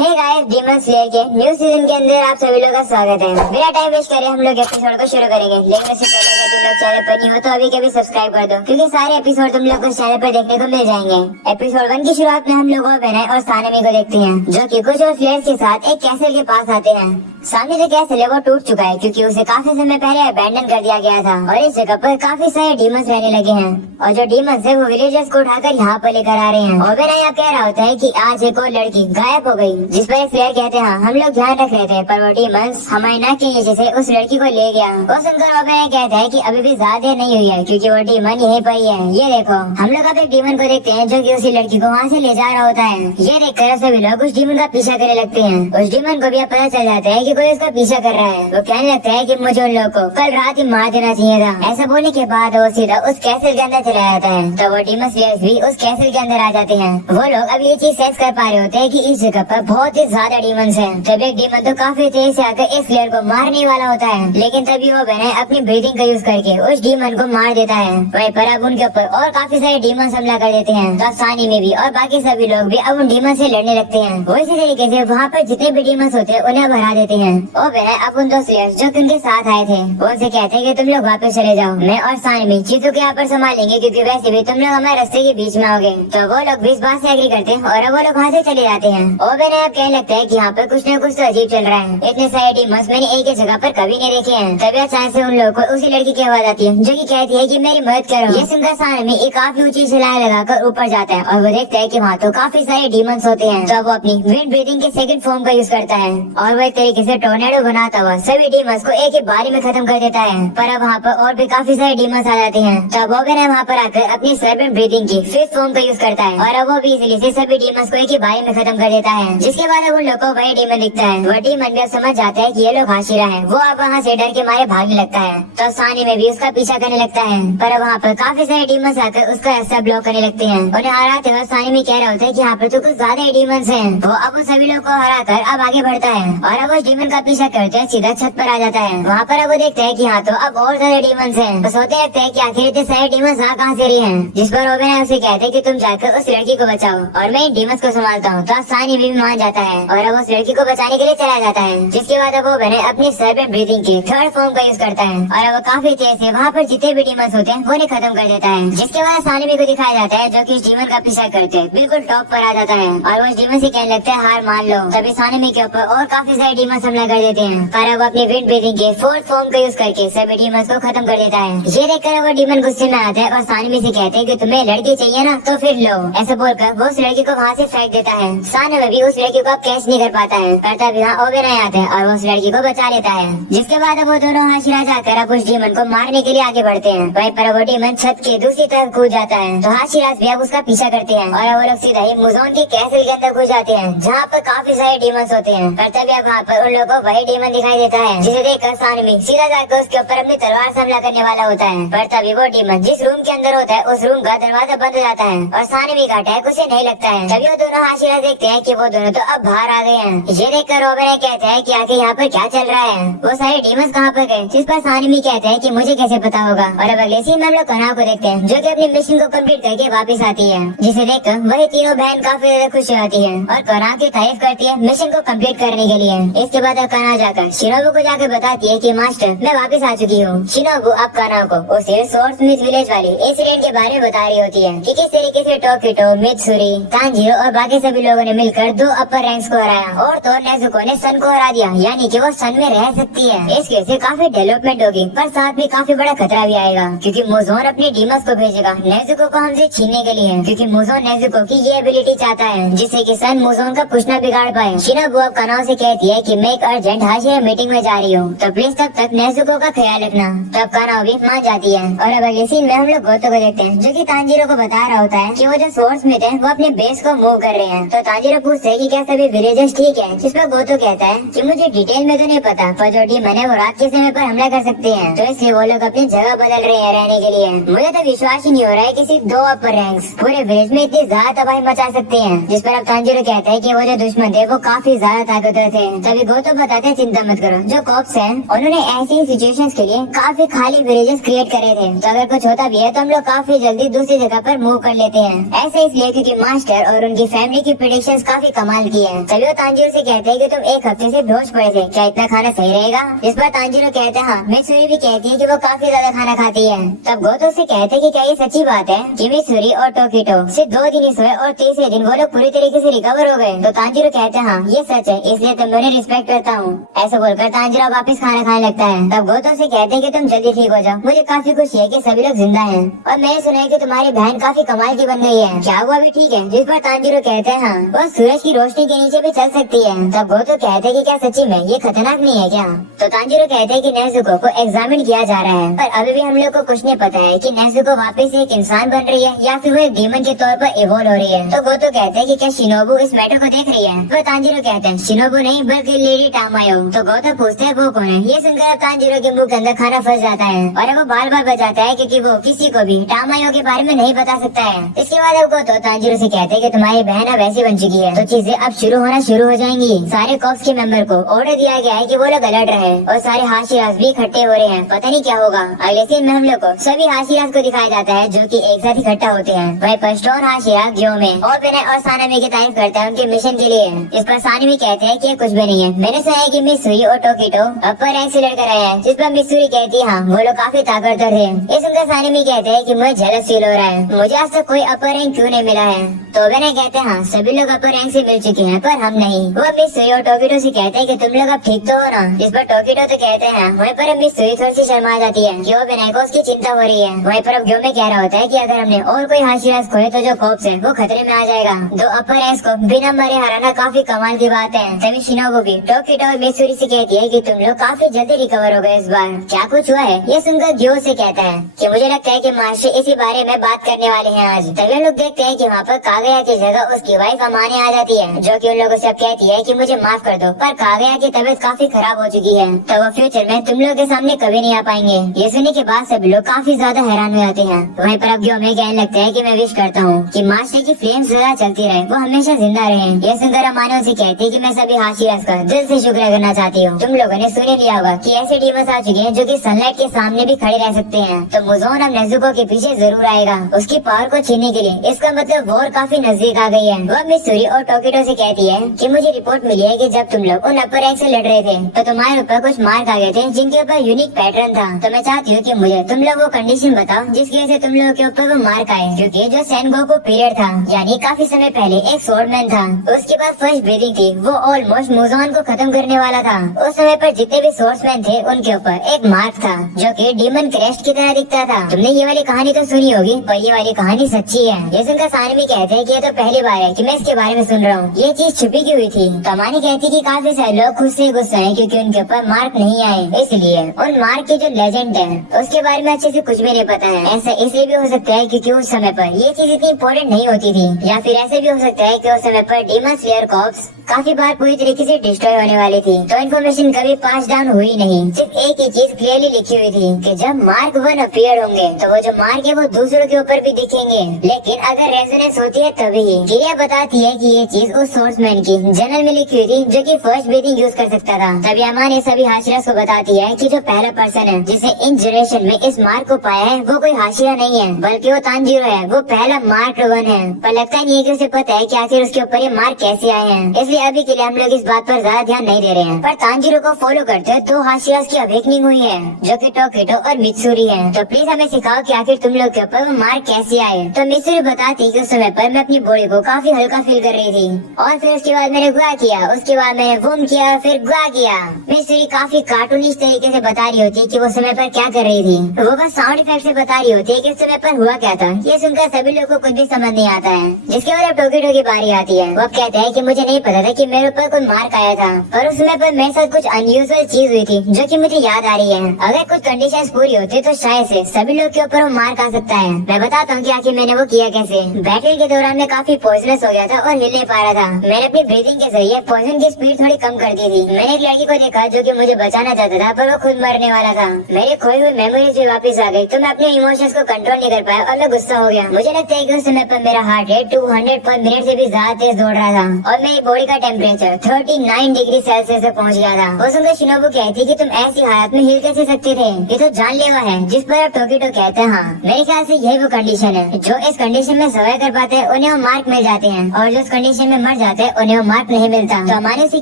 Hey guys, demon slayer के new season के अंदर आप सभी लोगों का स्वागत है। बिना टाइम वेस्ट करे हम लोग एपिसोड को शुरू करेंगे, लेकिन उससे पहले अगर तुम लोग चैनल पर नहीं हो तो अभी के भी सब्सक्राइब कर दो, क्योंकि सारे एपिसोड तुम लोग को चैनल पर देखने को मिल जाएंगे। एपिसोड 1 की शुरुआत में हम लोग बेनाई और सानमी को देखते हैं, जो कि कुछ और फ्लेयर्स के साथ एक कैसल के पास आते हैं। सामने जो कैसल है वो टूट चुका है, क्योंकि उसे काफी समय पहले अबैंडन कर दिया गया था और इस जगह पर काफी सारे डीमंस रहने लगे हैं। और जो डीमंस है वो विलेजर्स को उठाकर यहाँ पर लेकर आ रहे हैं। और बेनाई कह रहा होता है कि आज एक और लड़की गायब हो गई, जिस पर फ्लेयर कहते हैं हम लोग ध्यान रख रहे थे, पर वो डीमंस हमारी नाक के नीचे से उस लड़की को ले गया। वो सुनकर ओबेनाई कहता है कि अभी भी ज्यादा देर नहीं हुई है, क्योंकि वो डीमन यहीं पर ही है। ये देखो, हम लोग अब एक डीमन को देखते हैं जो कि उसी लड़की को वहाँ से ले जा रहा होता है। ये देखकर सभी लोग उस डीमन का पीछा करने लगते हैं। उस डीमन को भी अब पता चल जाता है कि कोई उसका पीछा कर रहा है। वो कहने लगता है कि मुझे उन लोगों को कल रात ही मार देना चाहिए था। ऐसा बोलने के बाद वो सीधा उस कैसल के अंदर चला जाता है। तो वो डीमन स्लेयर्स भी उस कैसल के अंदर आ जाते हैं। वो लोग अब ये चीज सेंस कर पा रहे होते हैं कि इस जगह पर बहुत ही ज्यादा डीमंस हैं। तब एक डीमन तो काफी तेज से आकर इस प्लेयर को मारने वाला होता है, लेकिन तभी वो बेनाई अपनी ब्रीथिंग का यूज करके उस डीमन को मार देता है। वहीं पर अब उनके ऊपर और काफी सारे डीमंस हमला कर देते हैं। तो सानी में भी और बाकी सभी लोग भी अब उन डीमन से लड़ने लगते हैं। वो इसी तरीके से वहाँ पर जितने भी डीमंस होते हैं उन्हें हरा देते हैं। और बेनाई अब उन दो स्लेयर्स जो कि उनके साथ आए थे वो उनसे कहते हैं कि तुम लोग वापस चले जाओ, मैं और सानी चीजों के यहाँ पर संभालेंगे, क्योंकि वैसे भी तुम लोग हमारे रास्ते के बीच में आओगे। तो वो लोग भी इस बात से एग्री करते हैं और अब वो लोग वहाँ से चले जाते हैं। और बेनाई अब कहने लगता है कि यहाँ पर कुछ न कुछ तो अजीब चल रहा है। इतने सारे डीमंस मैंने एक ही जगह पर कभी नहीं देखे हैं। तभी अचानक से उन लोगों को उसी लड़की की आवाज आती है, जो कि कहती है कि मेरी मदद करो। ये सुनकर सानी एक काफी ऊंची सिलाई लगाकर ऊपर जाता है और वो देखता है कि वहाँ तो काफी सारे डीमंस होते हैं। तो वो अपनी विंड ब्रीथिंग के सेकंड फॉर्म का यूज करता है और वो एक तरीके से टोर्नेडो बनाता हुआ सभी डीमंस को एक ही बारी में खत्म कर देता है। पर अब वहाँ पर और भी काफी सारे डीमंस आ जाते हैं। तब वो बेनाई वहाँ पर आकर अपनी सर्पेंट ब्रीथिंग की फिफ्थ फॉर्म का यूज करता है और अब वो भी इजीली से सभी डीमंस को एक ही बारी में खत्म कर देता है। जिसके बाद अब उन लोगों को वही डीमन दिखता है। वो डीमन भी अब समझ जाता है कि ये लोग हाशिरा है। वो अब वहाँ से डर के मारे भागने लगता है। तो सानी में भी उसका पीछा करने लगता है, पर वहाँ पर काफी सारे डीमंस आकर उसका रास्ता ब्लॉक करने लगते हैं। उन्हें हराते हुए सानी में कह रहा होता है कि यहाँ पर तो कुछ ज्यादा ही डीमंस हैं। वो अब उन सभी लोग को हरा कर अब आगे बढ़ता है और अब उस डीमन का पीछा करते हैं सीधा छत पर आ जाता है। वहाँ पर अब वो देखता है कि यहाँ तो अब और ज्यादा डीमंस हैं। बस होते लगता है कि आखिर इतने सारे डीमंस आ कहाँ से रही हैं। जिस पर ओबेनाई उसे कहते हैं कि तुम जाकर उस लड़की को बचाओ और मैं इन डीमंस को संभालता हूँ। तो सानी भी मान जाता है और अब उस लड़की को बचाने के लिए चला जाता है। जिसके बाद अब ओबेनाई अपनी सर्पेंट ब्रीथिंग की थर्ड फॉर्म का यूज करता है और अब वो काफी तेज से वहाँ पर जितने भी डीमंस होते हैं वो उन्हें खत्म कर देता है। जिसके बाद सानी को दिखाया जाता है जो कि इस डीमन का पीछा करते हैं बिल्कुल टॉप पर आ जाता है और वो इस डीमन से कहने लगता है हार मान लो। तभी सानी के ऊपर और काफी सारे डीमंस हमला कर देते हैं, पर अब अपनी विंड ब्रीथिंग के फोर्थ फॉर्म का यूज करके सभी डीमंस को खत्म कर देता है। ये देखकर वो डीमन गुस्से में आता है और सानी से कहते हैं कि तुम्हें लड़की चाहिए ना तो फिर लो। ऐसा बोलकर वो उस लड़की को वहाँ से फेंक देता है। सानी भी उस लड़की को कैच नहीं कर पाता है, पर तभी वहाँ ओबेनाई आता है और वो उस लड़की को बचा लेता है। जिसके बाद अब वो दोनों हाशिरा जाकर अब उस डीमन को मारने के लिए आगे बढ़ते हैं। वहीं पर वो डीमन छत के दूसरी तरफ कूद जाता है। तो हाशिरा भी अब उसका पीछा करते हैं और वो लोग सीधा ही मुजोन के कैसल के अंदर घुस जाते हैं, जहाँ पर काफी सारे डीमंस होते हैं। पर तभी अब वहाँ पर उन लोगों को वही डीमन दिखाई देता है, जिसे देखकर सानी सीधा जाकर उसके ऊपर अपनी तलवार से हमला करने वाला होता है। पर तभी वो डीमन जिस रूम के अंदर होता है उस रूम का दरवाजा बंद हो जाता है और सानी का अटैक उसे नहीं लगता है। तभी वो दोनों हाशिरा देखते हैं कि वो दोनों तो अब बाहर आ गए हैं। ये देखकर ओबेनाई कहता है कि आखिर यहाँ पर क्या चल रहा है, वो सारे डीमंस कहाँ पर गए। जिस पर सानी कहता है कि मुझे कैसे पता होगा। और अब अगले सीन में हम लोग कनाव को देखते हैं, जो कि अपनी मिशन को कंप्लीट करके वापस आती है, जिसे देखकर वही तीनों बहन काफी ज्यादा खुश होती है और कनाव की तारीफ करती है मिशन को कंप्लीट करने के लिए। इसके बाद कनाव जाकर शिनोबू को जाकर बताती है कि मास्टर मैं वापस आ चुकी हूँ। शिनोबू अब कनाव को उसे सोर्स स्मिथ विलेज वाली इंसिडेंट के बारे में बता रही होती है कि किस तरीके से टोकिटो, मित्सुरी, तांजीरो और बाकी सभी लोगों ने मिलकर 2 अपर रैंक्स को हराया और तो नेजुको ने सन को हरा दिया, यानी कि वो सन में रह सकती है। इसकी वजह से काफी डेवलपमेंट होगी, पर साथ में काफी बड़ा खतरा भी आएगा, क्योंकि मुजोन अपने डीमंस को भेजेगा नेजुको को हमसे छीनने के लिए, क्योंकि मुजोन नेजुको की ये एबिलिटी चाहता है जिससे कि सन मुजोन का कुछ न बिगाड़ पाए। शिनोबू अब कनाव से कहती है कि मैं एक अर्जेंट हाशिरा मीटिंग में जा रही हूँ, तो प्लीज तब तक नेजुको का ख्याल रखना। तब कनाव भी मान जाती है और अब अगले सीन में हम लोग गोतो को देखते हैं, जो कि तांजीरो को बता रहा होता है कि वो जो सोर्स स्मिथ है वो अपने बेस को मूव कर रहे हैं। तो तांजीरो पूछते है कि क्या सभी विलेजर्स ठीक है, जिस पर गोतो कहता है कि मुझे डिटेल में तो नहीं पता, पर जो डीमन है वो रात के समय पर हमला कर सकते हैं, तो इसलिए वो लोग अपनी जगह बदल रहे हैं रहने के लिए। मुझे तो विश्वास ही नहीं हो रहा है कि सिर्फ 2 अपर रैंक्स पूरे विलेज में इतनी ज्यादा तबाही मचा सकते हैं। जिस पर अब तांजीरो कहता है कि वो जो दुश्मन थे वो काफी ज्यादा ताकतवर थे। तभी वो तो बताते हैं, चिंता मत करो। जो कॉप्स हैं उन्होंने ऐसी सिचुएशंस के लिए काफी खाली विलेजेस क्रिएट करे थे, तो अगर कुछ होता भी है तो हम लोग काफी जल्दी दूसरी जगह पर मूव कर लेते हैं। ऐसे इसलिए क्योंकि मास्टर और उनकी फैमिली की प्रेडिक्शंस काफी कमाल की है। तभी वो तांजीरो से कहते हैं कि तुम एक हफ्ते से बेहोश पड़े थे, क्या इतना खाना सही रहेगा? जिस पर तांजीरो कहते हैं हाँ। मित्सुरी भी कहती है कि वो काफी ज्यादा खाना खाती है। तब गोतो से कहते हैं कि क्या ये सच्ची बात है कि मित्सुरी और टोकिटो सिर्फ 2 दिन ही सोए और तीसरे दिन वो लोग पूरी तरीके से रिकवर हो गए? तो तांजीरो कहते हैं हाँ ये सच है, इसलिए तुम मेरी रिस्पेक्ट करता हूँ। ऐसा बोलकर तांजीरो वापस खाना खाने लगता है। तब गोतो से कहते हैं कि तुम जल्दी ठीक हो जाओ, मुझे काफी खुशी है कि सभी लोग जिंदा हैं और मैंने सुना है कि तुम्हारी बहन काफी कमाल की बन गई है, क्या वो अभी ठीक है? जिस पर तांजीरो कहते हैं हाँ वो सूरज की रोशनी के नीचे भी चल सकती है। तब गोतो कहते हैं कि क्या सच्ची में ये खतरनाक नहीं है क्या? तो तांजीरो कहते हैं कि नेजुको को एग्जामिन किया जा रहा है, पर अभी भी हम लोग को कुछ नहीं पता है कि नेजुको वापस एक इंसान बन रही है या फिर वो एक डीमन के तौर पर इवॉल्व हो रही है। तो गोतो कहते हैं कि क्या शिनोबू इस मैटर को देख रही है? तो तांजीरो कहते हैं शिनोबू नहीं बल्कि लेडी टामायो। तो गोतो पूछते हैं वो कौन है? ये सुनकर तांजीरो के मुंह के अंदर खाना फंस जाता है और वो बार बार बजाता है क्योंकि वो किसी को भी टामायो के बारे में नहीं बता सकता है। इसके बाद अब गोतो तांजीरो से कहते हैं कि तुम्हारी बहन अब ऐसी बन चुकी है तो चीजें अब शुरू होना शुरू हो जाएंगी। सारे कॉप्स के मेंबर को ऑर्डर दिया गया है कि वो लोग अलर्ट रहे और सारे हाशिराज भी इकट्ठे हो रहे हैं। पता नहीं क्या होगा। अगले सीन में हम लोग को सभी हाशिराज को दिखाया जाता है जो कि एक साथ इकट्ठा होते हैं। वही पश्टोर हाशिरा ग्योमे और बिने और सानामी की तारीफ करता है उनके मिशन के लिए। इस पर सानामी कहते हैं कि कुछ भी नहीं है, मैंने सुना है कि मित्सुरी और टोकिटो अपर रैंक से लड़कर आए हैं। जिस पर मित्सुरी कहती है हाँ वो लोग काफी ताकतवर थे। ये सुनकर सानामी कहते हैं कि मुझे जेलस फील हो रहा है, मुझे आज तक कोई अपर रैंक क्यों नहीं मिला है? तो बिने कहते हैं हाँ सभी लोग अपर रैंक से मिल चुके हैं पर हम नहीं। वो मित्सुरी और टोकिटो से कहते हैं कि तुम लोग अब ठीक तो हो ना? जिस पर टोकिटो तो कहते हैं वहीं पर मित्सुरी थोड़ी सी शर्मा जाती है कि वो बिने को उसकी चिंता हो रही है। वहीं पर अब ग्योमे कह रहा होता है कि अगर हमने और कोई हाशिराज खोए तो जो कॉप्स है वो खतरे में आ जाएगा। 2 अपर रैंक्स को बिना मरे हराना काफी कमाल की बात है। तभी शिनोबू भी टोकिटो और मित्सुरी से कहती है कि तुम लोग काफी जल्दी रिकवर हो गए इस बार, क्या कुछ हुआ है? ये सुनकर ग्यो से कहता है कि मुझे लगता है कि मास्टर इसी बारे में बात करने वाले हैं आज। तभी हम लोग देखते हैं कि वहाँ पर कागया की जगह उसकी वाइफ अमाने आ जाती है जो कि उन लोगों से अब कहती है कि मुझे माफ कर दो, पर कागया की तबीयत काफी खराब हो चुकी है तो वो फ्यूचर में तुम लोगों के सामने कभी नहीं आ पाएंगे। ये सुनने के बाद सभी लोग काफी ज्यादा हैरान हो जाते हैं। वहीं पर अब ग्योमे कहने लगता है कि मैं विश करता हूँ कि मास्टर की फ्लेम सदा चलती रहे, वो हमेशा जिंदा रहे। ये सुनकर अमानो से कहती है कि मैं सभी हाशिराज का दिल से शुक्रिया करना चाहती हूँ। तुम लोगों ने सुन लिया होगा कि ऐसे डीमंस आ चुके हैं जो कि सनलाइट के सामने भी खड़े रह सकते हैं, तो मुज़ोन अब नेजुको के पीछे जरूर आएगा उसकी पावर को छीनने के लिए। इसका मतलब वॉर काफी नजदीक आ गई है। वो मित्सुरी और टोकिटो से कहती है कि मुझे रिपोर्ट मिली है कि जब तुम लोग उन अपर रैंक से लड़ रहे थे तो तुम्हारे ऊपर कुछ मार्क आ गए थे जिनके ऊपर यूनिक पैटर्न था। तो मैं चाहती हूँ कि मुझे तुम लोग वो कंडीशन बताओ जिसकी वजह से तुम लोगों के ऊपर वो मार्क आए, क्योंकि जो सेनगोकू पीरियड था यानी काफी समय पहले एक स्वॉर्डमैन था, उसके बाद फर्स्ट ब्रीदिंग थी, वो ऑलमोस्ट मुज़ोन को खत्म करने वाला था। उस समय पर जितने भी स्वॉर्ड्समैन थे उनके ऊपर एक मार्क था जो कि डीमन क्रेस्ट की तरह दिखता था। तुमने ये वाली कहानी तो सुनी होगी पर ये वाली कहानी सच्ची है। ये सुनकर सानवी कहते हैं कि ये तो पहली बार है कि मैं इसके बारे में सुन रहा हूँ, ये चीज छुपी की हुई थी। तमानी कहती कि काफी सारे लोग खुद से गुस्सा है क्योंकि उनके ऊपर मार्क नहीं आए, इसलिए उन मार्क के जो लेजेंड है उसके बारे में अच्छे से कुछ भी नहीं पता है। ऐसा इसलिए भी हो सकता है क्योंकि उस समय पर ये चीज इतनी इम्पोर्टेंट नहीं होती थी, या फिर ऐसे भी हो सकता है कि उस समय पर डीमन स्लेयर कॉर्प्स काफी बार पूरी तरीके से डिस्ट्रॉय होने वाली थी, तो इन्फॉर्मेशन कभी पास डाउन हुई नहीं। सिर्फ एक ही चीज क्लियरली लिखी हुई थी कि जब मार्क 1 अपीयर होंगे तो वो जो मार्क है वो दूसरों के ऊपर भी दिखेंगे, लेकिन अगर रेजोनेंस होती है तभी। क्लियर बताती है कि ये चीज उस सोर्समैन की जर्नल में लिखी हुई थी जो कि फर्स्ट ब्रीथिंग यूज कर सकता था। तभी अमान ये सभी हाशिरास को बताती है कि जो पहला पर्सन है जिसे इन जनरेशन में इस मार्क को पाया है वो कोई हाशिरा नहीं है बल्कि वो तांजीरो है, वो पहला मार्क 1 है। पर लगता नहीं है कि उसे पता है कि आखिर उसके ऊपर ये मार्क कैसे आए हैं, इसलिए अभी के लिए हम लोग इस बात पर ज्यादा ध्यान नहीं दे रहे हैं। पर तांजीरो को फॉलो करते हुए 2 हाशिरास की अवेकनिंग हुई है जो कि टोकिटो और मित्सुरी है। तो प्लीज हमें सिखाओ कि आखिर तुम लोग के ऊपर वो मार्क कैसे आए। तो मित्सुरी बताती कि उस समय पर मैं अपनी बॉडी को काफी हल्का फील कर रही थी और फिर उसके बाद मैंने गुआ किया, उसके बाद मैंने वूम किया, फिर गुआ किया। मित्सुरी काफी कार्टूनिश तरीके से बता रही होती कि वो समय पर क्या कर रही थी, वो बस साउंड इफेक्ट से बता रही होती है कि उस समय पर हुआ क्या था। ये सुनकर सभी लोगों को कुछ भी समझ नहीं आता है। जिसके बाद टोकिटो की बारी आती है। वो कहते हैं कि मुझे नहीं पता था कि मेरे ऊपर कोई मार्क आया था और उस समय पर मेरे साथ कुछ अनयूजुअल चीज हुई थी जो कि मुझे याद आ रही है। अगर कुछ कंडीशंस पूरी होती तो शायद से सभी लोग के ऊपर वो मार्क आ सकता है। मैं बताता हूँ कि आखिर मैंने वो किया कैसे। बैटल के दौरान मैं काफी पॉइजनस हो गया था और हिल नहीं पा रहा था। मैंने अपनी ब्रीथिंग के जरिए पॉइजन की स्पीड थोड़ी कम कर दी थी। मैंने एक लड़की को देखा जो कि मुझे बचाना चाहता था पर वो खुद मरने वाला था। मेरे खोई हुई मेमोरीज भी वापस आ गई तो मैं अपने इमोशंस को कंट्रोल नहीं कर पाया और मैं गुस्सा हो गया। मुझे लगता है कि उस समय पर मेरा हार्ट रेट 200 पर मिनट से भी ज्यादा तेज दौड़ रहा था और मेरी बॉडी का टेम्परेचर 39 डिग्री सेल्सियस तक पहुंच गया था। वो सुनकर शिनोबू कहती कि तुम ऐसी हालत में हिल कैसे सकते थे, ये तो जानलेवा है। जिस पर अब टोकिटो कहते हैं हाँ, मेरे ख्याल से यही वो कंडीशन है, जो इस कंडीशन में सर्वाइव कर पाते हैं उन्हें वो मार्क मिल जाते हैं, और जो इस कंडीशन में मर जाते हैं उन्हें वो मार्क नहीं मिलता। तो अमानी से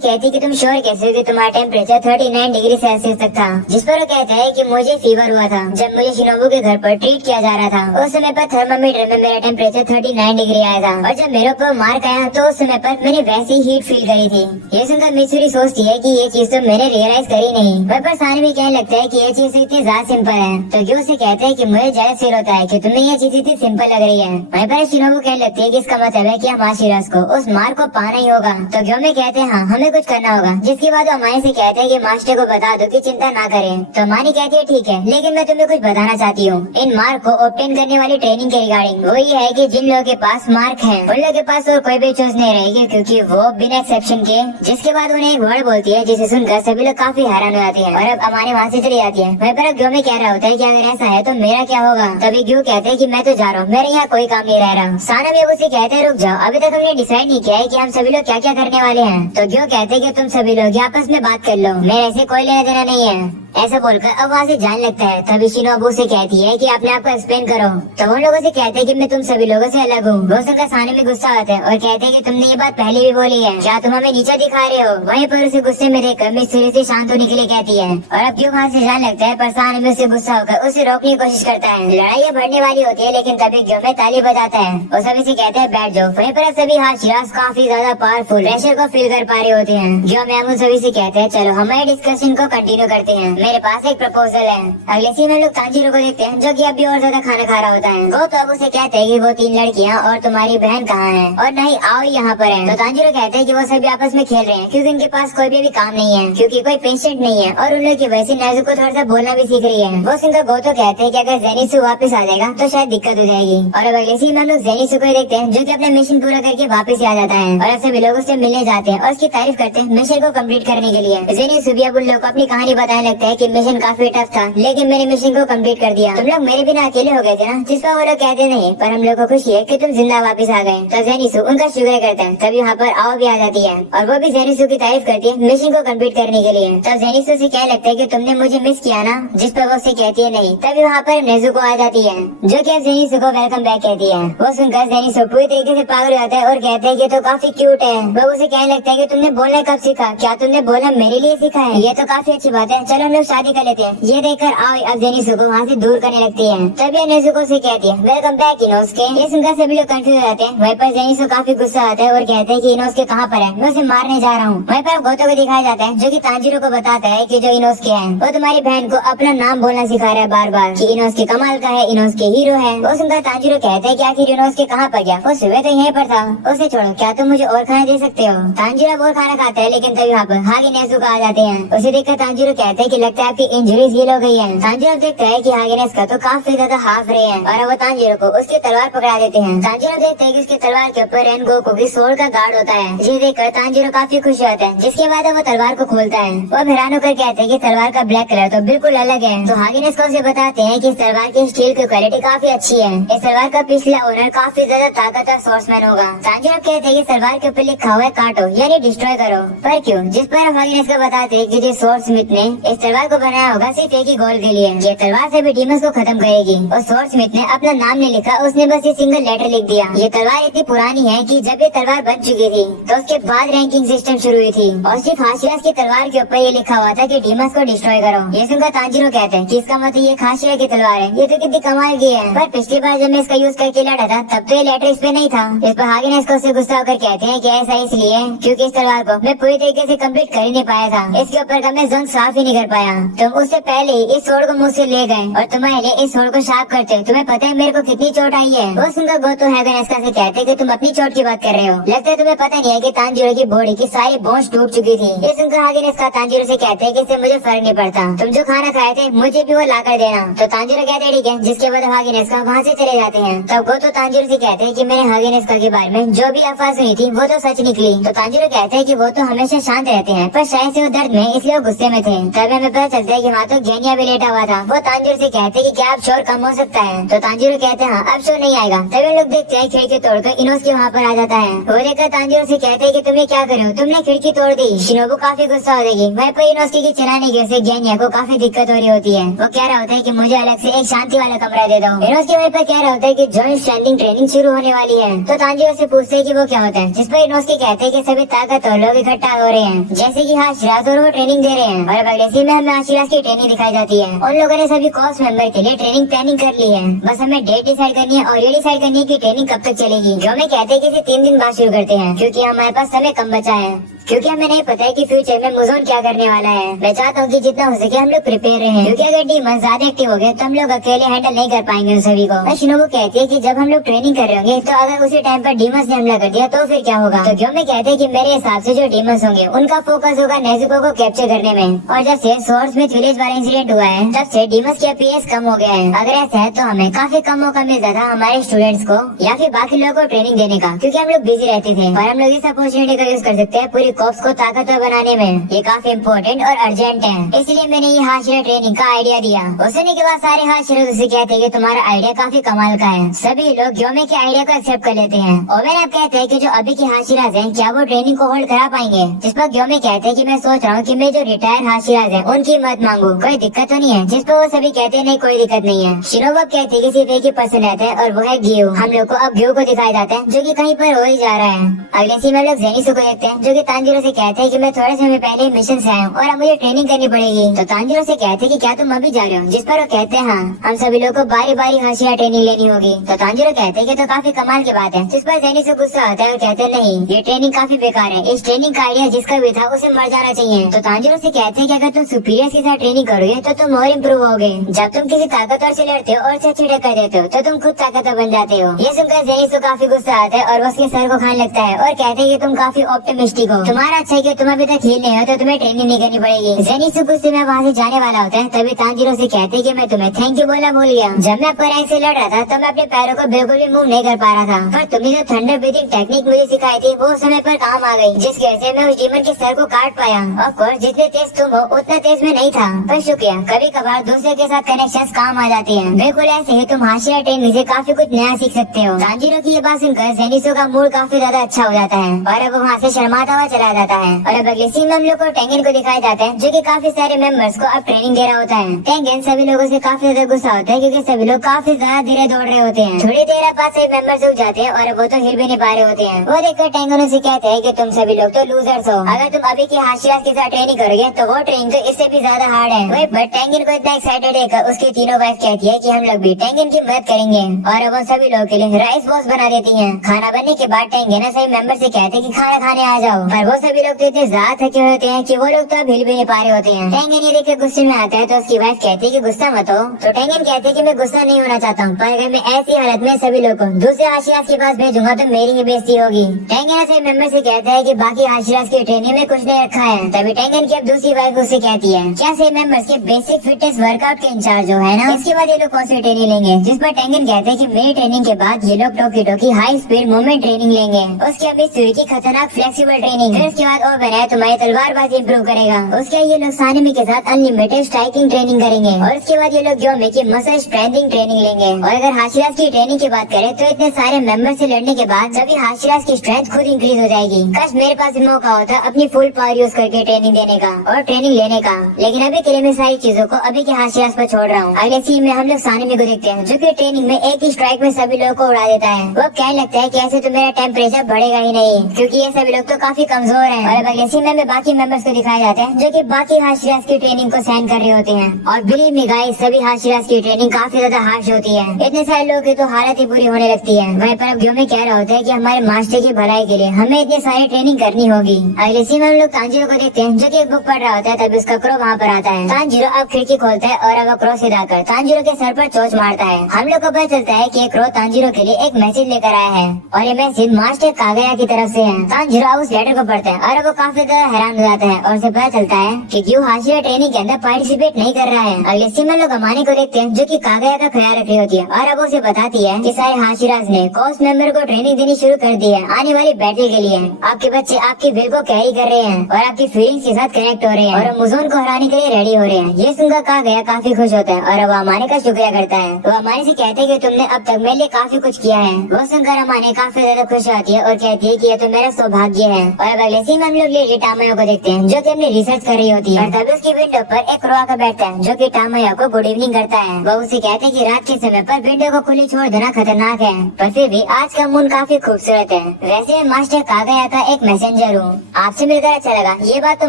कहती कि तुम श्योर कैसे कि तुम्हारा टेम्परेचर 39 डिग्री सेल्सियस तक था। जिस पर वो कहता है कि मुझे फीवर हुआ था जब मुझे शिनोबू के घर पर ट्रीट किया जा रहा था। उस समय पर थर्मामीटर में मेरा टेम्परेचर 39 डिग्री आया था, और जब मेरे ऊपर मार्क आया तो उस समय पर मैंने वैसी हीट फील करी थी। ये सुनकर मित्सुरी सोचती है कि ये चीज तो मैंने रियलाइज करी नहीं। वह पर सानी भी कहने लगता है कि ये चीज इतनी ज्यादा सिंपल है। तो ग्यो से कहते हैं कि मुझे ज्यादा फील होता है कि तुम्हें ये चीज इतनी सिंपल लग रही है। वहीं पर शिनोबू कहने लगती है कि इसका मतलब है कि माशिरास को उस मार्क को पाना ही होगा। तो ग्यो में कहते हैं हाँ, हमें कुछ करना होगा। जिसके बाद अमानी से कहते हैं कि मास्टर को बता दो कि चिंता ना करें। तो अमानी कहती है ठीक है, लेकिन मैं तुम्हें कुछ बताना चाहती हूँ इन मार्क को ऑब्टेन करने वाली ट्रेनिंग के रिगार्डिंग। वो ये है कि जिन लोगों के पास मार्क है उन लोगों के पास और कोई भी चॉइस नहीं रहेगी, क्योंकि वो बिना एक्सेप्शन के। जिसके बाद उन्हें एक वर्ड बोलती है जिसे सुनकर सभी लोग काफी हैरान हो जाते हैं, और अब अमानी वहाँ से चली जाती है। वहीं पर ग्यो में कह रहा होता है कि अगर ऐसा है तो मेरा क्या होगा। तभी ग्यो कहते हैं कि मैं तो जा रहा हूँ, मेरे यहाँ कोई काम नहीं रह रहा। साना भी उसे कहते हैं रुक जाओ, अभी तक हमने डिसाइड नहीं किया है कि हम सभी लोग क्या क्या करने वाले हैं। तो ग्यो कहते हैं कि तुम सभी लोग आपस में बात कर लो, मेरे ऐसे कोई लेना देना नहीं है। ऐसा बोलकर अब वहाँ से जाने लगता है। तभी शिनोबू से कहती है कि अपने आप को एक्सप्लेन करो। तो उन लोगों से कहते हैं कि मैं तुम सभी लोगों से अलग हूँ। वो सुनकर सानी में गुस्सा आता है और कहते हैं कि तुमने ये बात पहले भी बोली है, क्या तुम हमें नीचा दिखा रहे हो। वहीं पर उसे गुस्से में देखकर मित्सुरी से शांत होने के लिए कहती है, और अब क्यों वहाँ से जाने लगता है। पर सानी में उसे गुस्सा होकर उसे रोकने की कोशिश करता है। लड़ाई बढ़ने वाली होती है, लेकिन तभी ग्यो में ताली बजाता है और सभी से कहते हैं बैठ जाओ। वहीं पर सभी हाशिरास काफी ज्यादा पावरफुल प्रेशर को फील कर पा रहे होते हैं। ग्यो में सभी से कहते हैं चलो हमारे डिस्कशन को कंटिन्यू करते हैं, मेरे पास एक प्रपोजल है। अगले सीन में लोग तांजीरो को देखते हैं जो कि अभी और ज्यादा खाना खा रहा होता है। वो तो अब उसे कहते हैं कि वो 3 लड़कियां और तुम्हारी बहन कहाँ है, और नहीं आओ यहाँ पर है। तो तांजीरो कहते हैं कि वो सभी आपस में खेल रहे हैं क्योंकि उनके पास कोई भी काम नहीं है, क्योंकि कोई पेशेंट नहीं है, और उन लोग की वजह से नेजुको थोड़ा सा बोलना भी सीख रही है। वो सुनकर गोतो कहते हैं कि अगर जेनिसु वापस आ जाएगा तो शायद दिक्कत हो जाएगी। और अब अगले सीन में लोग जेनिसु को देखते हैं जो कि अपना मिशन पूरा करके वापस आ जाता है, और अब सभी लोग उससे मिलने जाते हैं और उसकी तारीफ करते हैं मिशन को कम्प्लीट करने के लिए। जेनिसु भी अब उन लोग को अपनी कहानी बताने लगता है कि मिशन काफी टफ था, लेकिन मैंने मिशन को कंप्लीट कर दिया। तुम लोग मेरे बिना अकेले हो गए थे ना। जिस पर वो लोग कहते नहीं, पर हम लोग को खुशी है कि तुम जिंदा वापस आ गए। तो जेनिसु उनका शुक्र करता है। तभी वहाँ पर आओ भी आ जाती है, और वो भी जेनिसु की तारीफ करती है मिशन को कंप्लीट करने के लिए। तब जेनिसु से क्या लगता है कि तुमने मुझे मिस किया ना, जिस पर वो उसे कहती है नहीं। तभी वहाँ पर नेजुको आ जाती है जो कि जेनिसु को वेलकम बैक कहती है। वो सुनकर जेनिसु पूरी तरीके से पागल हो जाता है और कहते हैं कि तो काफी क्यूट है। वो उसे कहने लगता है कि तुमने बोलना कब सीखा, क्या तुमने बोलना मेरे लिए सीखा है, ये तो काफी अच्छी बात है, चलो हम लोग शादी कर लेते हैं। ये देखकर आओ अब जेनिसु को वहाँ से दूर करने लगती है। तभी नेजुको से कहती है वेलकम बैक इनोस्के। ये सुनकर सभी लोग कंफ्यूज हो जाते हैं। वहीं पर जेनिसु काफी गुस्सा आता है और कहते हैं कि इनोस्के कहाँ पर है, मैं उसे मारने जा रहा हूँ। वहीं पर गोतो को दिखाया जाता है जो कि तांजीरो को बताता है कि जो इनोस्के है वो तुम्हारी बहन को अपना नाम बोलना सिखा रहा है बार बार, कि इनोस्के कमाल का है, इनोस्के हीरो है। वो सुनकर तांजीरो कहते हैं कि आखिर इनोस्के कहाँ पर गया, वो सुबह तो यहीं पर था, उसे छोड़ो, क्या तुम मुझे और खाना दे सकते हो। तांजीरो और खाना खाता है, लेकिन तभी वहाँ पर हागे नेजुको आ जाते हैं। उसे देखकर तांजीरो कहते हैं कि लगता है आपकी इंजरीज हील हो गई है। तांजीरो देखता है कि हागेनेस का तो काफी ज्यादा हाफ रहे हैं, और वो तांजीरो को उसकी तलवार पकड़ा देते हैं। तांजीरो देखते हैं कि उसकी तलवार के ऊपर रेनगोकू की सोल्ड का गार्ड होता है, जिसे देखकर तांजीरो काफी खुश होता है। जिसके बाद वो तलवार को खोलता है। वो हैरान होकर कहते हैं कि तलवार का ब्लैक कलर तो बिल्कुल अलग है। तो हागेनेस को उसे बताते हैं कि इस तलवार की स्टील की क्वालिटी काफी अच्छी है, इस तलवार का पिछला ओनर काफी ज्यादा ताकतवर सोर्समैन होगा। तांजीरो कहते हैं कि तलवार के ऊपर लिखा हुआ है काटो यानी डिस्ट्रॉय करो, पर क्यों। जिस पर हागेनेस को बताते हैं कि जो सोर्समिथ ने इस तलवार को बनाया होगा सिर्फ एक ही गोल के लिए, ये तलवार से भी डीमंस को खत्म करेगी। और सोर्समिथ ने अपना नाम नहीं लिखा, उसने बस ये सिंगल लेटर लिख दिया। ये तलवार इतनी पुरानी है कि जब ये तलवार बन चुकी थी तो उसके बाद रैंकिंग सिस्टम शुरू हुई थी, और सिर्फ हाशिरास की तलवार के ऊपर ये लिखा हुआ था कि डीमंस को डिस्ट्रॉय करो। ये सुनकर तांजीरो कहते हैं कि इसका मतलब ये हाशिरा की तलवार है, ये तो कितनी कमाल की है। पर पिछली बार जब मैं इसका यूज करके लड़ा था तब तो ये लेटर इस पे नहीं था। इस पर हागेनेस को उससे गुस्सा होकर कहते हैं कि ऐसा इसलिए क्योंकि इस तलवार को मैं पूरी तरीके से कंप्लीट कर ही नहीं पाया था, इसके ऊपर का मैं जोन साफ ही नहीं कर पाया। तुम उससे पहले ही इस स्वॉर्ड को मुझसे ले गए, और तुम्हारे इस स्वॉर्ड को शार्प करते तुम्हें पता है मेरे को कितनी चोट आई है। वो सुनकर गोतो हागेनेस से कहते कि तुम अपनी चोट की बात कर रहे हो, लगता है तुम्हें पता नहीं है कि तांजीरो की बॉडी की सारी बोन्स टूट चुकी थी। ये सुनकर हागेनेस तांजीरो से कहते हैं कि इससे मुझे फर्क नहीं पड़ता, तुम जो खाना खाए थे मुझे भी वो ला कर देना। तो तांजीरो कहते हैं ठीक है। जिसके बाद हागेनेस वहाँ से चले जाते हैं। तब गोतो तांजीरो से कहते हैं कि मैंने हागेनेस के बारे में जो भी अफवाह सुनी थी वो तो सच निकली। तो तांजीरो कहते हैं कि वो तो हमेशा शांत रहते हैं, पर शायद से वो दर्द में इसलिए वो गुस्से में थे। तब हमें पता चलता है कि वहाँ तो गेनिया भी लेटा हुआ था। वो तांजीरो से कहते हैं कि क्या अब शोर कम हो सकता है? तो तांजीरो कहते हैं हाँ अब शोर नहीं आएगा। तभी हम लोग देखते हैं खिड़की तोड़कर इनोस्की वहाँ पर आ जाता है। वो देखकर तांजीरो से कहते हैं कि तुमने क्या करो, तुमने खिड़की तोड़ दी। शिनोबू काफी गुस्सा हो जाएगी। वहीं पर इनोस्की की चलाने की वजह से गेनिया को काफी दिक्कत हो रही होती है। वो कह रहा होता है कि मुझे अलग से एक शांति वाला कमरा दे दो। इनोस्की वहीं पर कह रहा होता है कि जॉइंट स्ट्रेंथिंग ट्रेनिंग शुरू होने वाली है। तो तांजीरो से पूछते हैं कि वो क्या होता है, जिस पर इनोस्की कहते हैं कि सभी ताकतवर लोग इकट्ठा हो रहे हैं, जैसे कि हाशिराज और वो ट्रेनिंग दे रहे हैं। और अब अगले सीन में हमें हाशिराज की ट्रेनिंग दिखाई जाती है। उन लोगों ने सभी कॉर्प्स मेंबर के लिए ट्रेनिंग प्लानिंग कर ली है। बस हमें डेट डिसाइड करनी है और ये डिसाइड करनी है कि ट्रेनिंग कब तक चलेगी। जो हमें कहते हैं कि इसे 3 दिन बाद शुरू करते हैं, क्योंकि हमारे पास समय कम बचा है, क्योंकि हमें नहीं पता है कि फ्यूचर में मुजोन क्या करने वाला है। मैं चाहता हूँ कि जितना हो सके हम लोग प्रिपेयर रहें, क्योंकि अगर डीमन ज्यादा एक्टिव हो गए तो हम लोग अकेले हैंडल नहीं कर पाएंगे उन सभी को। शिनोबू कहती है कि जब हम लोग ट्रेनिंग कर रहे होंगे तो अगर उसी टाइम पर डीमंस ने हमला कर दिया तो फिर क्या होगा? तो ग्योमे कहते हैं कि मेरे हिसाब से जो डीमंस होंगे उनका फोकस होगा नेजुको को कैप्चर करने में। और जब से स्वॉर्ड्समिथ विलेज वाला इंसिडेंट हुआ है तब से डीमंस की अपीयरेंस कम हो गया है। अगर ऐसा है तो हमें काफी कम मौका मिलता था हमारे स्टूडेंट्स को या फिर बाकी लोगों को ट्रेनिंग देने का, क्योंकि हम लोग बिजी रहते थे। और हम लोग इस अपॉर्चुनिटी का यूज कर सकते हैं पूरी कॉप्स को ताकतवर बनाने में। ये काफी इम्पोर्टेंट और अर्जेंट है, इसलिए मैंने ये हाशिरा ट्रेनिंग का आइडिया दिया। उसने के बाद सारे हाशिरा उसे कहते हैं कि तुम्हारा आइडिया काफी कमाल का है। सभी लोग ग्योमे के आइडिया को एक्सेप्ट कर लेते हैं। और मैंने अब कहते हैं कि जो अभी के हाशिराज हैं क्या वो ट्रेनिंग को होल्ड करा पाएंगे? जिस पर ग्योमे कहते हैं कि मैं सोच रहा हूँ कि मैं जो रिटायर हाशिराज हैं उनकी मत मांगू, कोई दिक्कत तो नहीं है? जिस पर वो सभी कहते हैं नहीं कोई दिक्कत नहीं है। शिनोबू कहते हैं कि सिर्फ एक ही पर्सन रहता है और वो है गियो। हम लोग को अब गियो को दिखाया जाता है जो कि कहीं पर हो ही जा रहा है। अगले सीन में लोग जेनिसु को देखते हैं जो कि तांजीरो से कहते हैं कि मैं थोड़े समय पहले मिशन से आया हूँ और अब मुझे ट्रेनिंग करनी पड़ेगी। तो तांजीरो से कहते हैं कि क्या तुम अभी जा रहे हो? जिस पर वो कहते हैं हाँ हम सभी लोग को बारी बारी हाशिरा ट्रेनिंग लेनी होगी। तो तांजीरो कहते हैं कि तो काफी कमाल की बात है। जिस पर जेनिसु गुस्सा आता है और कहते हैं नहीं ये ट्रेनिंग काफी बेकार है, इस ट्रेनिंग का आइडिया जिसका भी था उसे मर जाना चाहिए। तो तांजीरो से कहते हैं कि अगर तुम सुपीरियर्स के साथ ट्रेनिंग करोगे तो तुम और इम्प्रूव होगे। जब तुम किसी ताकतवर से लड़ते हो और उसे अच्छी टक्कर देते हो तो तुम खुद ताकतवर बन जाते हो। ये सुनकर जेनिसु काफी गुस्सा आता है और वो उसके सर को खाने लगता है और कहते हैं कि तुम काफी ऑप्टिमिस्टिक हो, तुम्हारा अच्छा है कि तुम अभी तक हील नहीं हो तो तुम्हें ट्रेनिंग नहीं करनी पड़ेगी। जेनिसु गुस्से में वहाँ से जाने वाला होता है तभी तांजीरो से कहते हैं कि मैं तुम्हें थैंक यू बोलना भूल गया। जब मैं अपने रैंक से लड़ रहा था तो मैं अपने पैरों को बिल्कुल भी मूव नहीं कर पा रहा था, पर तुमने जो थंडर ब्रीथिंग टेक्निक मुझे सिखाई थी वो समय पर काम आ गई, जिसकी वजह से मैं उस डीमन के सर को काट पाया। ऑफ कोर्स जितने तेज तुम हो उतना तेज मैं नहीं था, पर शुक्रिया। कभी कभार दूसरे के साथ कनेक्शंस काम आ जाते हैं। बिल्कुल ऐसे ही तुम हाशिरा ट्रेनिंग से काफी कुछ नया सीख सकते हो। तांजीरो की ये बात सुनकर जेनिसु का मूड काफी ज्यादा अच्छा हो जाता है और अब वहाँ से शर्माता हुआ चला जाता है। और अब अगले सीन में हम लोग को टेंगन को दिखाया जाता है जो कि काफी सारे मेंबर्स को अब ट्रेनिंग दे रहा होता है। टेंगन सभी लोगों से काफी ज्यादा गुस्सा होता है क्योंकि सभी लोग काफी ज्यादा धीरे दौड़ रहे होते हैं। थोड़ी देर बाद सभी मेंबर्स उठ जाते हैं और वो तो हिल भी नहीं पा रहे होते हैं। वो देखकर टेंगन उसे कहते हैं कि तुम सभी लोग तो लूजर्स हो, अगर तुम अभी की हाशिरा के साथ ट्रेनिंग करोगे तो वो ट्रेनिंग तो इससे भी ज्यादा हार्ड है। वही बट टेंगन को इतना एक्साइटेड है उसकी तीनों वाइफ कहती है कि हम लोग भी टेंगन की मदद करेंगे और वो सभी लोग के लिए राइस बॉक्स बना देती है। खाना बनने के बाद टेंगन सभी मेंबर से कहते हैं कि खाना खाने आ जाओ, पर वो सभी लोग तो इतने ज्यादा थके होते हैं कि वो लोग तो अब हिल भी नहीं पा रहे होते हैं। टेंगन ये देखकर गुस्से में आता है तो उसकी वाइफ कहती है कि गुस्सा मत हो। तो टेंगन कहते हैं कि मैं गुस्सा नहीं होना चाहता हूँ, पर अगर मैं ऐसी हालत में सभी लोग को दूसरे हाशिराज के पास भेजूंगा तो मेरी ही बेइज्जती होगी। टेंगन सभी मेंबर से कहता है कि बाकी हाशिराज की ट्रेनिंग में कुछ नहीं रखा है। तभी टेंगन की अब दूसरी वाइफ उससे कहती है क्या सभी मेंबर्स के बेसिक फिटनेस वर्कआउट के इंचार्ज जो है ना, इसके बाद ये लोग कौन सी ट्रेनिंग लेंगे? जिस पर टेंगन कहते हैं कि मेरी ट्रेनिंग के बाद ये लोग टोकी टोकी हाई स्पीड मूवमेंट ट्रेनिंग लेंगे, उसके बाद सुई की खतरनाक फ्लेक्सिबल ट्रेनिंग, फिर उसके बाद ओबन है तुम्हारी तलवारबाजी इंप्रूव करेगा, उसके ये लोग सानिमी के साथ अनलिमिटेड स्ट्राइकिंग ट्रेनिंग करेंगे और उसके बाद ये लोग ग्योमे की मसल स्ट्रेंथिंग ट्रेनिंग लेंगे। और अगर हाशिराज की ट्रेनिंग की बात करें तो इतने सारे मेंबर से लड़ने के बाद सभी हाशिराज की स्ट्रेंथ खुद इंक्रीज हो जाएगी। काश मेरे पास मौका होता अपनी फुल पावर यूज करके ट्रेनिंग देने का और ट्रेनिंग लेने का, लेकिन अभी के लिए मैं सारी चीजों को अभी के हाशिराज पर छोड़ रहा हूँ। अगले सीन में हम लोग सानिमी को देखते हैं जो कि ट्रेनिंग में एक ही स्ट्राइक में सभी लोगों को उड़ा देता है। वो कहने लगता है कि ऐसे तो मेरा टेम्परेचर बढ़ेगा ही नहीं, क्योंकि ये सभी लोग तो काफी कमजोर हैं। और अब अगले सीन में बाकी मेंबर्स को दिखाया जाता है जो कि बाकी हाशिराज की ट्रेनिंग को सहन कर रहे होते हैं। और बिलीव मी गाइस, सभी हाशिराज की ट्रेनिंग काफी ज्यादा हार्श होती है। इतने सारे लोगों की तो हालत ही बुरी होने लगती है। वहीं पर अब ग्योमे कह रहा होता है कि हमारे मास्टर की भलाई के लिए हमें इतनी सारी ट्रेनिंग करनी होगी। अगले सीन में हम लोग तांजीरो को देखते हैं जो कि एक बुक पढ़ रहा होता है। तभी उसका क्रो वहाँ पर आता है। तांजीरो अब खिड़की खोलता है और अब क्रो सीधा कर तांजीरो के सर पर चोंच मारता है। हम लोग को पता चलता है कि क्रो तांजीरो के लिए एक मैसेज लेकर आया है और ये मैसेज मास्टर कागया की तरफ से है। तांजीरो उस लेटर को पड़ता है और वो काफी ज्यादा हैरान हो जाता है और उसे पता चलता है कि क्यों हाशिरा ट्रेनिंग के अंदर पार्टिसिपेट नहीं कर रहा है। अगले सीन में लोग अमानी को देखते हैं जो कि कागया का ख्याल रख रही होती है और अब उसे बताती है कि सारे हाशिराज ने कोर्स मेंबर को ट्रेनिंग देनी शुरू कर दी है आने वाली बैटल के लिए। आपके बच्चे आपकी विल को कैरी कर रहे हैं और आपकी फीलिंग्स के साथ कनेक्ट हो रहे हैं और मुजोन को हराने के लिए रेडी हो रहे हैं। ये सुनकर कागया काफी खुश होता है और वो अमानी का शुक्रिया करता है। वो अमानी से कहते हैं कि तुमने अब तक मेरे लिए काफी कुछ किया है। वो सुनकर अमानी काफी ज्यादा खुश होती है और कहती है कि ये तो मेरा सौभाग्य है। और अब अगले सीन में हम लोग लेडी टामयो को देखते हैं जो कि अपनी रिसर्च कर रही होती है और तभी उसकी विंडो पर एक रो आकर बैठता है जो कि टामयो को गुड इवनिंग करता है। वो उसे कहते हैं कि रात के समय पर विंडो को खुली छोड़ देना खतरनाक है पर फिर भी आज का मून काफी खूबसूरत है। वैसे मैं मास्टर कागया का एक मैसेंजर हूँ। आपसे मिलकर अच्छा लगा। ये बात तो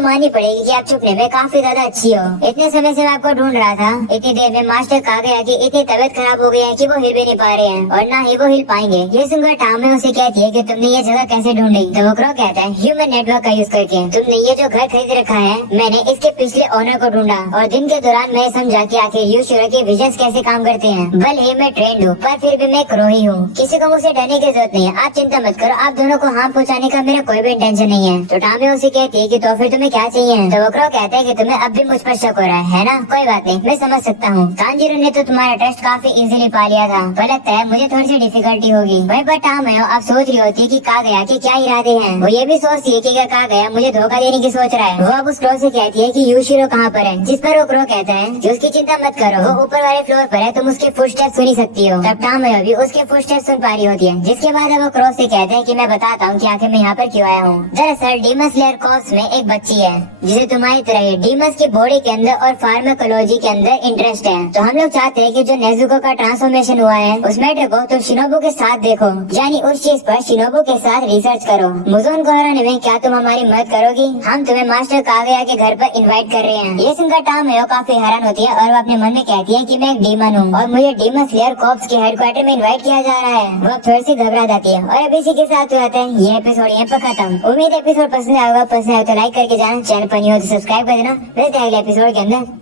माननी पड़ेगी कि आप छुपने में काफी ज्यादा अच्छी हो। इतने समय से मैं आपको ढूंढ रहा था। इतनी देर में मास्टर कागया की इतनी तबीयत खराब हो गई है कि वो हिल भी नहीं पा रहे हैं और ना ही वो हिल पाएंगे। ये सुनकर टामयो उसे कहती है कि तुमने ये जगह कैसे ढूंढी। तो वो क्रो कहता है ह्यूमन नेटवर्क का यूज करके। तुमने ये जो घर खरीद रखा है मैंने इसके पिछले ओनर को ढूंढा और दिन के दौरान मैं समझा कि आखिर यूशिरो के विजन्स कैसे काम करते हैं। भले ही मैं ट्रेंड हूँ पर फिर भी मैं क्रो ही हूँ। किसी को मुझसे डरने की जरूरत नहीं है। आप चिंता मत करो। आप दोनों को हार्म पहुँचाने का मेरा कोई भी इंटेंशन नहीं है। तो टामयो उसे कहती है कि तो फिर तुम्हें क्या चाहिए। तो वो क्रो कहता है कि तुम्हें अब भी मुझ पर शक हो रहा है ना। कोई बात नहीं, मैं समझ सकता हूँ। तांजीरो ने तो तुम्हारा ट्रस्ट काफी इजीली पा लिया था पर लगता है मुझे थोड़ी सी डिफिकल्टी होगी। वहीं पर टामयो अब सोच रही होती है कि कागया के क्या इरादे हैं। वो ये भी सोचती है कि अगर कागया मुझे धोखा देने की सोच रहा है। वो अब उस क्रो से कहती है कि यूशिरो कहाँ पर है। जिस पर वो क्रो कहता है कि उसकी चिंता मत करो, वो ऊपर वाले फ्लोर पर है, तुम उसके फुटस्टेप्स सुन ही सकती हो। तब टामयो भी उसके फुटस्टेप्स सुन पा रही होती है। जिसके बाद वो क्रो से कहते हैं कि मैं बताता हूँ कि आखिर मैं यहाँ पर क्यों आया हूँ। दरअसल डीमस लेयर कॉर्प्स में एक बच्ची है जिसे तुम्हारी तरह ही डीमस की बॉडी के अंदर और फार्माकोलॉजी के अंदर इंटरेस्ट है। तो हम लोग चाहते हैं कि जो नेजुको का ट्रांसफॉर्मेशन हुआ है उस मैटर को तुम शिनोबु के साथ देखो, यानी उस चीज पर शिनोबु के साथ रिसर्च करो। मुजोन को हराने में क्या तुम हमारी मदद करोगी? हम तुम्हें मास्टर कागया के घर पर इनवाइट कर रहे हैं। ये सुनकर टामयो काफी हैरान होती है और वो अपने मन में कहती है कि मैं एक डीमन हूँ और मुझे डीमस लेयर कॉर्प्स के हेडक्वार्टर में इनवाइट किया जा रहा है। वो थोड़ी सी घबरा जाती है और अब इसी के साथ रहते हैं ये एपिसोड यहाँ पर खत्म। उम्मीद एपिसोड पसंद आएगा। पसंद आए तो लाइक करके जाना, चैनल पर नहीं हो तो सब्सक्राइब कर देना। मिलते हैं अगले एपिसोड के अंदर।